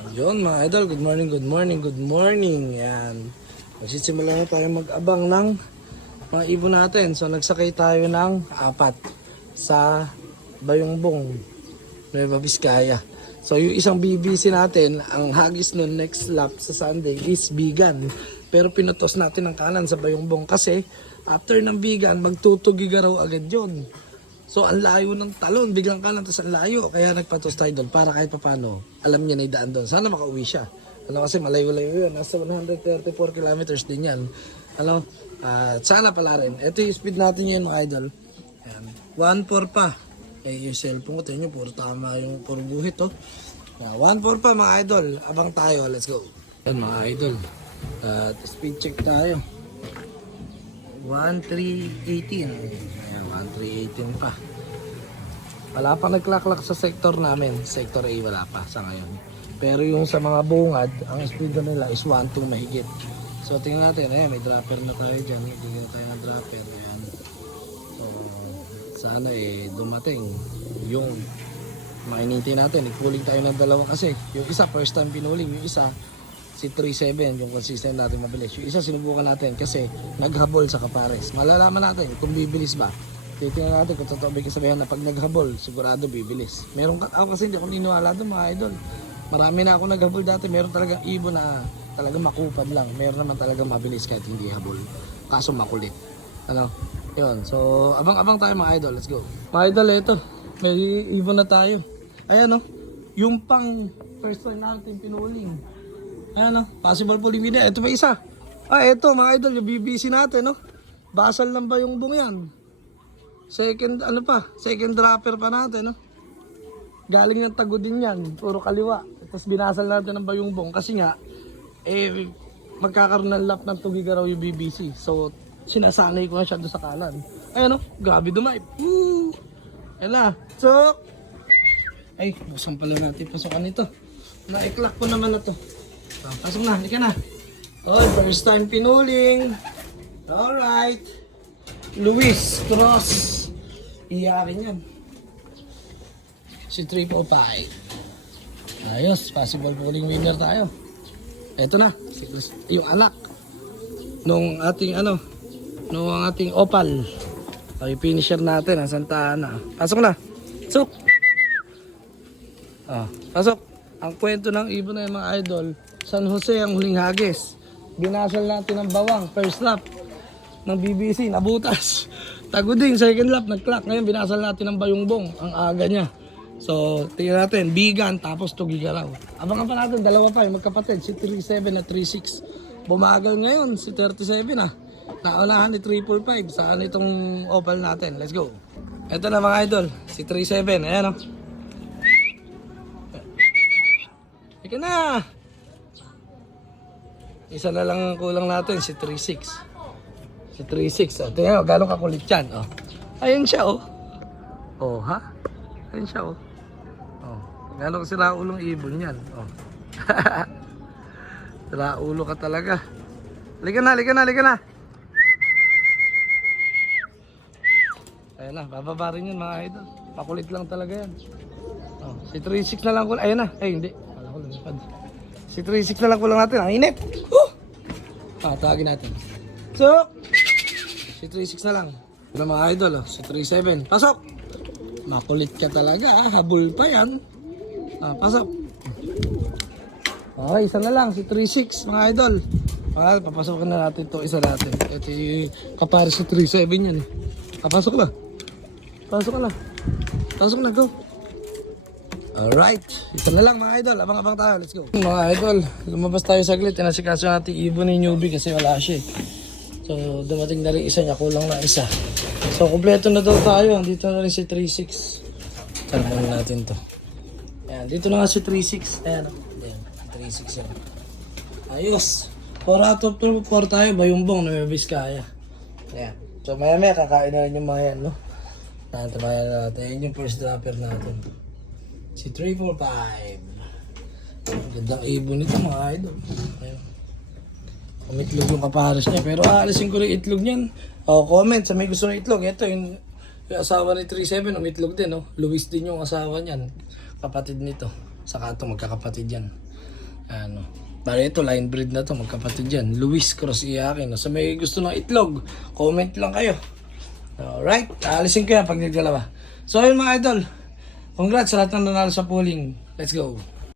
Yun mga idol, good morning, good morning, good morning. Yan. Magsisimula na tayo mag-abang ng mga ibon natin. So nagsakay tayo ng 4 sa Bayongbong, Nueva Vizcaya. So yung isang BBC natin, ang hagis nun next lap sa Sunday is Bigan. Pero pinutos natin ang kanan sa Bayongbong kasi after ng Bigan, magtutugigaraw agad yun. So ang layo ng talon, biglang kanan tapos ang layo. Kaya nagpatos tayo doon para kahit papano alam niya na idaan doon. Sana makauwi siya. Ano kasi malayo-layo yun. Nasa 134 kilometers din yan. Ano, sana pala rin. Ito yung speed natin yan mga idol. Ayan. 1.4 pa. Yung cellphone ko, tingnan nyo, puro tama yung puro guhit. 1.4 pa mga idol. Abang tayo, let's go. Yan mga idol. Speed check tayo. 1.318. Ayan, 1.318 pa. Wala pa nagklaklak sa sector namin. Sector A wala pa sa ngayon. Pero yung sa mga bungad, ang speed nila is 1.2 mahigit. So tingnan natin, may dropper na tayo dyan. Bigyan tayo ng dropper. Ayan. So sana dumating yung mainitin natin. Ikuling tayo ng dalawa kasi. Yung isa first time pinuling, yung isa si 3.7, yung consistent natin mabilis. Yung isa sinubukan natin kasi naghabol sa kapares. Malalaman natin kung bibilis ba. Titingnan natin kung totoo ba kasabihan na pag naghabol, sigurado bibilis. Meron ako kasi hindi ako niniwala doon mga idol. Marami na ako naghabol dati. Meron talagang ibon na talagang makupad lang. Meron naman talagang mabilis kahit hindi habol. Kaso makulit. Ano? Yun. So, abang-abang tayo mga idol. Let's go. Mga idol, ito. May ibon na tayo. Ayan yung pang first time natin pinuling. Ayan possible po limida. Ito pa isa. Ito mga idol, yung BBC natin Basal lang ba yung bung yan? Second dropper pa natin Galing ng tago din yan, puro kaliwa. Tapos binasal natin ng bayongbong kasi nga magkakaroon ng lap ng tugigaraw yung BBC. So sinasanay ko na siya doon sa kanan. Ayan grabe dumay. Woo! Ayan na. So buksan pala natin pasukan ito. Naiklak ko naman na to. Pasok na, hindi ka na. First time pinuling. Alright. Luis Cross. Iyakin yan. Si 345. Ayos, possible pulling winner tayo. Ito na, yung anak nung ating nung ating opal. Yung finisher natin, ang Santa Ana. Pasok na. Pasok. Pasok. Ang kwento ng ibon na yung mga idol, San Jose ang huling hagis. Binasal natin ng bawang, first lap ng BBC, nabutas. Taguding, second lap, nag-clock. Ngayon, binasal natin ng bayongbong, ang aga niya. So, tingnan natin, Bigan, tapos tugigaraw. Abangan pa natin, dalawa pa, yung magkapatid, si 37 at 36. Bumagal ngayon, si 37 Naunahan ni 345 sa itong opal natin. Let's go. Ito na mga idol, si 37, ayan Ika na! Isa na lang ang kulang natin, si 36. Si 36, tingnan mo, gano'ng kakulit yan, Ayun siya, Ayun siya, gano'ng sila ulong ibon yan, Sila ulo ka talaga. Liga na. Ayun na, bababa rin yun mga idol. Pakulit lang talaga yan. Si 36 na lang kulang, ayun na, hindi. Si 36 na lang kulang natin. Ang init. Tawagin natin. So, si 36 na lang. Ano mga idol, si 37. Pasok. Makulit ka talaga, habol pa yan. Pasok. Okay, isa na lang, si 36 mga idol. Papasokin na natin to isa natin. Ito yung kapares si 37 yan Pasok na. Pasok na, go. Alright, isa na lang mga idol, abang-abang tayo, let's go. Mga idol, lumabas tayo saglit, inasikaso natin ibon ni newbie kasi wala siya So, dumating na rin isa niya, kulang na isa. So, kumpleto na daw tayo, dito na rin si 36. Tanaman natin to. Ayan, dito na nga si 36. Ayan, 36 yan. Ayos. 4 out of 4 tayo, Bayongbong, Nueva Vizcaya. Ayan. So, maya-maya kakain na rin yung mga yan, Natabayan natin, yun yung first dropper natin. Si 345. Gandang ibon nito mga idol. Ayun. Umitlog yung kapares niya. Pero aalisin ko rin itlog niyan. Comment sa may gusto ng itlog. Ito yung asawa ni 37 umitlog din. Luis din yung asawa niyan. Kapatid nito. Saka ito magkakapatid yan. Ano. Bale ito, line breed na to, magkapatid yan. Luis Cross Iyakin. So may gusto ng itlog, comment lang kayo. Alright, alisin ko yan pag nagdalawa. So yun mga idol, congrats sa lahat ng nanalo sa polling. Let's go.